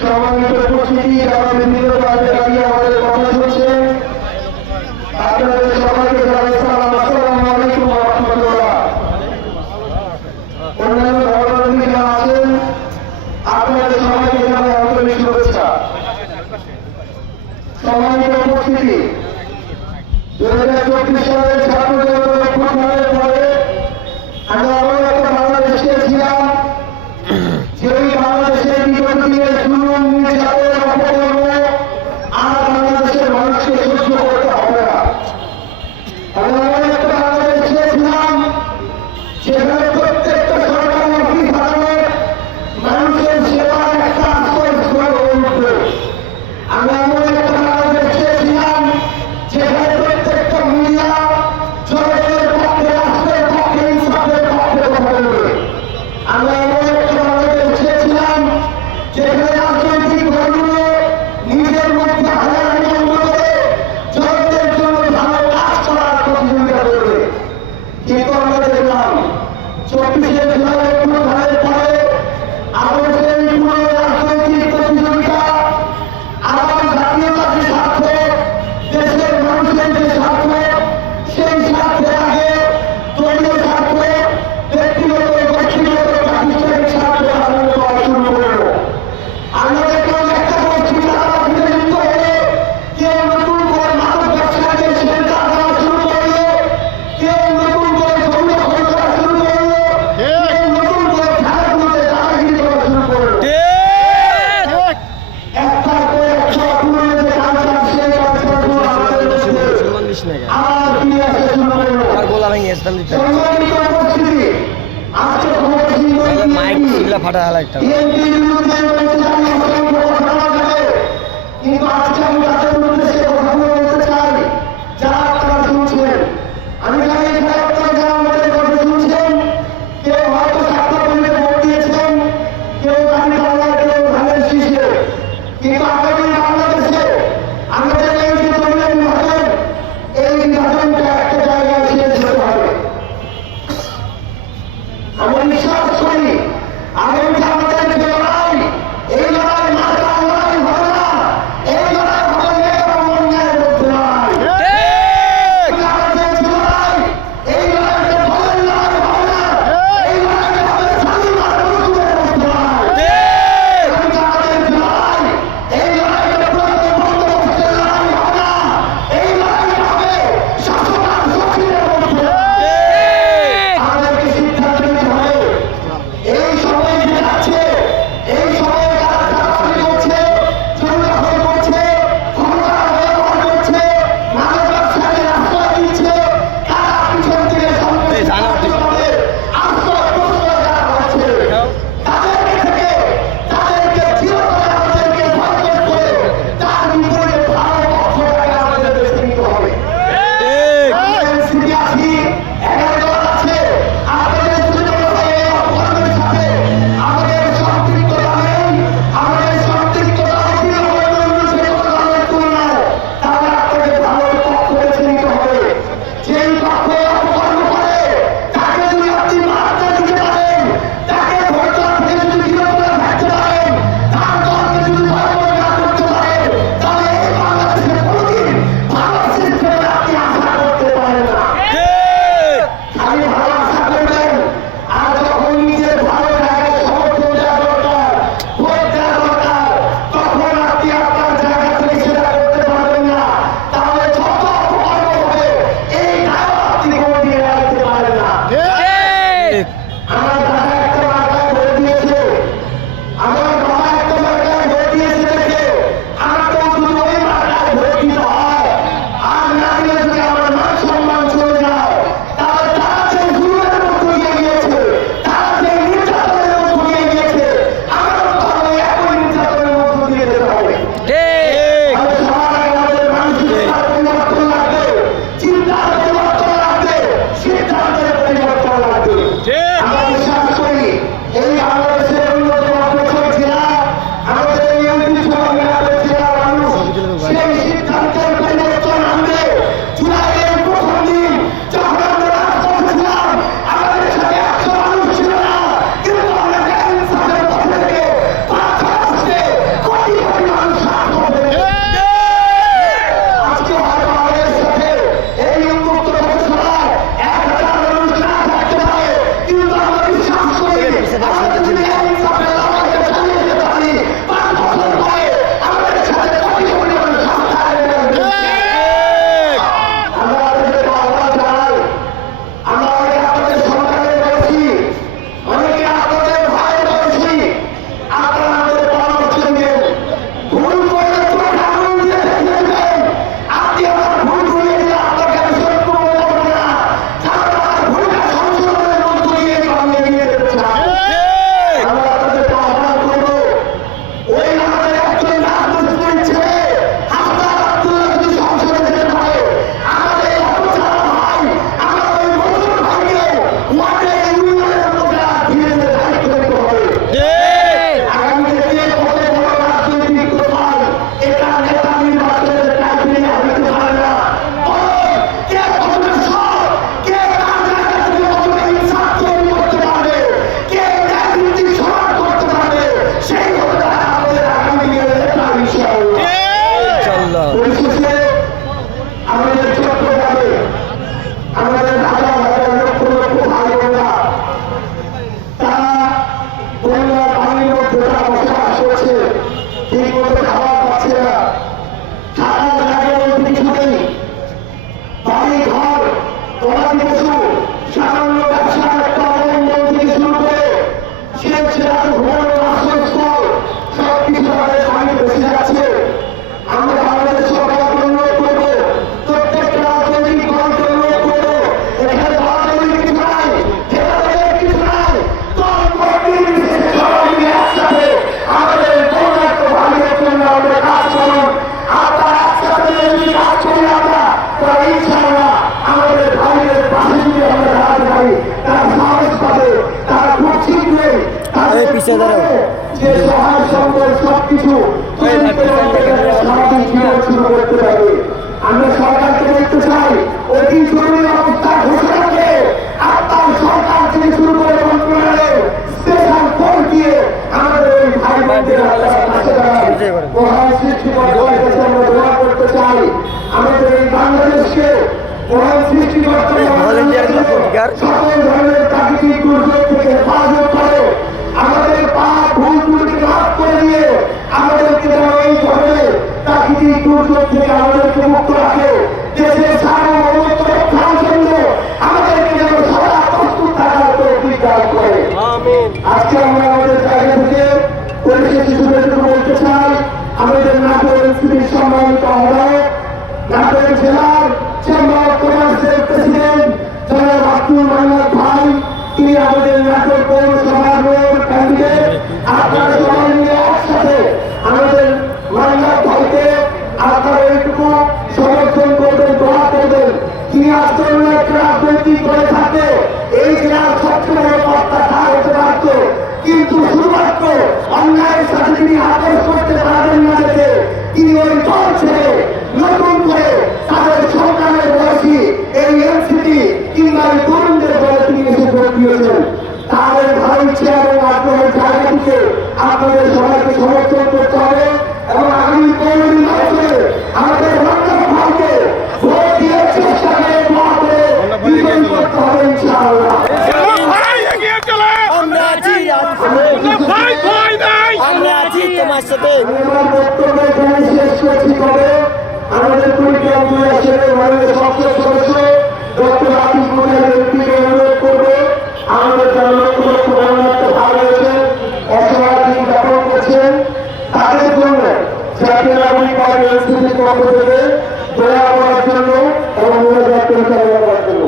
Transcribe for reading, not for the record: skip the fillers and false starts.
সম্মানিত উপস্থিতি, যারা বিভিন্ন কাজে দাঁড়িয়ে আমাদের কথা শুনছেন, আপনাদের সবাইকে জানাই সালাম, আসসালামু আলাইকুম ওয়া রাহমাতুল্লাহ। অন্যান্য ধর্মাবলম্বী যারা আছেন, আপনাদের সবাইকে জানাই আন্তরিক শুভেচ্ছা। সম্মানিত উপস্থিতি, 2024 সালের ছাত্র জনতার অভ্যুত্থানের পরে আমরা এমন একটা বাংলাদেশ পেয়েছিলাম, যেই বাংলাদেশের বিগত দিনের জুলুম, নির্যাতন, অপকর্ম আর বাংলাদেশের মানুষকে সহ্য করতে হবে না। আমরা এমন একটা বাংলাদেশ পেয়েছিলাম, যেখানে প্রত্যেকটা সরকারি অফিস আদালত মানুষের সেবার একটা আশ্রয়স্থল হয়ে উঠবে। আমরা এমন একটা বাংলাদেশ পেয়েছিলাম, যেখানে প্রত্যেকটা মিডিয়া জনগণের পক্ষে, রাষ্ট্রের পক্ষে, ইনসাফের পক্ষে কথা বলবে। আমরা এমন একটা বাংলাদেশ চেয়েছিলাম, যেখানে রাজনৈতিক দলগুলো নিজের মধ্যে হানাহানি বন্ধ করে জনগণের জন্য ভালো কাজ করার প্রতিযোগিতা করবে। কিন্তু আমরা দেখলাম 24 জুলাই অভ্যুত্থানের পরে আবার সেই পুরো রাজনৈতিক প্রতিযোগিতা, আবার জাতীয়তার স্বার্থ, দেশের মানুষের যে স্বার্থ, সেই স্বার্থের আগে দলীয় স্বার্থ, ব্যক্তিগত, গোষ্ঠীগত, প্রাতিষ্ঠানিক স্বার্থ হারানো করা শুরু করলো। আমরা দেখলাম একটা গোষ্ঠী তারা বিতাড়িত হলো, কেউ নতুন করে মাদক ব্যবসাকে সেন্টার দেওয়া শুরু করলো, কেউ নতুন করে জমি দখল করা শুরু করলো, কেউ নতুন করে খেলাধুলোতে দাদাগিরি করা শুরু করলো। একটার পর একটা পুরনো যে কালচার, সেই কালচারগুলো আমাদের মধ্যে আবার ফিরে আসতে শুরু করলো। সম্মানিত উপস্থিতি, আজকে খবর ছিল বিএনপির বিরুদ্ধে বলছিলাম অসংখ্য কথা বলা যাবে, কিন্তু আজকে আমি তাদের উদ্দেশ্যে কথাগুলো বলতে চাই। যারা আপনারা শুনছেন, আমি জানি এখানে আপনারা যারা আমাদের কথা শুনছেন, কেউ হয়তো ছাত্র বলে ভোট দিয়েছেন, কেউ গাড়ি পাল্লায়, কেউ ধানের শীষে, কিন্তু আগামী বাংলাদেশে আমাদের এই যে দলীয় বিভাজন, এই বিভাজনটা একটা জায়গায় শেষ হতে হবে। আমরা বিশ্বাস করি আগামী আমাদের যে লড়াই, এই লড়াই মার্কা লড়াই হবে না, এই লড়াই হবে নেতা ঠিক মতো খাবার পাচ্ছে না, থাকার জায়গা বলতে কিছু নেই, বাড়ি ঘর গবাদি পশু সামান্য ব্যবসার একটা অবলম্বন থেকে শুরু করে শেষ রাত ঘুমানোর আশ্রয়স্থল সবকিছু তাদের পানি বেঁচে যাচ্ছে। আমরা বাংলাদেশ সরকারকে অনুরোধ করবো, প্রত্যেকটা রাজনৈতিক দলকে অনুরোধ করবো, এখানে দলাদলি কিছু নাই, ভেদাভেদের কিছু নাই, দল পার্টি নির্বিশেষে সবাই মিলে একসাথে আমাদের দৌড়াত্ম ভাইয়ের জন্য আমরা কাজ করুন। আপনারা একসাথে যদি কাজ করি আমরা, তাহলে ইনশাআল্লাহ আমাদের ভাইয়ের পাশে যদি আমরা দাঁড়াতে পারি, তারা সাহস পাবে, তারা খুব শীঘ্রই তাদের যে সহায় সম্পদ সবকিছু স্বাভাবিক জীবন শুরু করতে পারবে। আমরা সরকারকে দেখতে চাই অতি জরুরি অবস্থা ঘোষণা করে আপনার সরকার থেকে শুরু করে মন্ত্রণালয়ে স্পেশাল ফোন দিয়ে আমাদের ওই ভাই বোনদের পাশে দাঁড়ায় মহান সৃষ্টিকর্তার কাছে আমরা দোয়া করতে চাই। আমাদের এই বাংলাদেশকে মহান সৃষ্টিকর্তা সকল ধরনের প্রাকৃতিক দুর্যোগ থেকে হেফাজত করে, আমাদের পাপ ভুল ত্রুটিকে মাফ করে দিয়ে আমাদেরকে যেন এই ধরনের প্রাকৃতিক দুর্যোগ থেকে আমাদেরকে মুক্ত রাখে। দেশের সার্বভৌমত্ব রক্ষার জন্য আমাদেরকে যেন সদা প্রস্তুত থাকার তৌফিক দান করে। আজকে আমরা আমাদের জায়গা থেকে পরিশেষে শুধু বলতে চাই, আমাদের নাটোর এনসিপির সম্মানিত আহ্বায়ক, নাটোর জেলার চেম্বার অফ কমার্সের প্রেসিডেন্ট জনাব আব্দুল মান্নান ভাই, তিনি আমাদের নাটোর পৌরসভার মেয়র ক্যান্ডিডেট। আপনারা সবাই মিলে একসাথে আমাদের মান্নান ভাইকে আপনারা এইটুকু সমর্থন করবেন, দোয়া করবেন। তিনি আসন্ন একটা রাজনৈতিক করে থাকতে এই জেলার সবচেয়ে বড় পথটা হতে পারত, কিন্তু শুধুমাত্র অন্যায়ের সাথে তিনি আপোষ করতে পারবেন না দেখে তিনি ওই দল ছেড়ে নতুন করে তাদের সরকারের বয়সী এই এনসিপি কিংবা তরুণদের দলে তিনি এসে ভোট দিয়েছেন। তাদের ভালো ইচ্ছে এবং আগ্রহের জায়গা থেকে আপনাদের সবাইকে সমর্থন করতে হবে এবং আগামী 15 মাসে আমাদের রক্ষক ভাইকে ভোট দিয়ে চেষ্টা করে দোয়া করে বিজয়ী করতে হবে ইনশাআল্লাহ। আমার বক্তব্য এখানে শেষ করছি। তবে আমাদের কুড়িগ্রাম জেলা শেরের মাননীয় সংসদ সদস্য ডক্টর আতিক মোল্লার এমপিকে অনুরোধ করবো, আমাদের যারা লক্ষ লক্ষ গণমাত্র ভাগ রয়েছেন, অসহায় দিন যাপন করছেন, তাদের জন্য জাতীয় নাগরিক পার্টি এনসিপির পক্ষ থেকে দোয়া করার জন্য এবং করার জন্য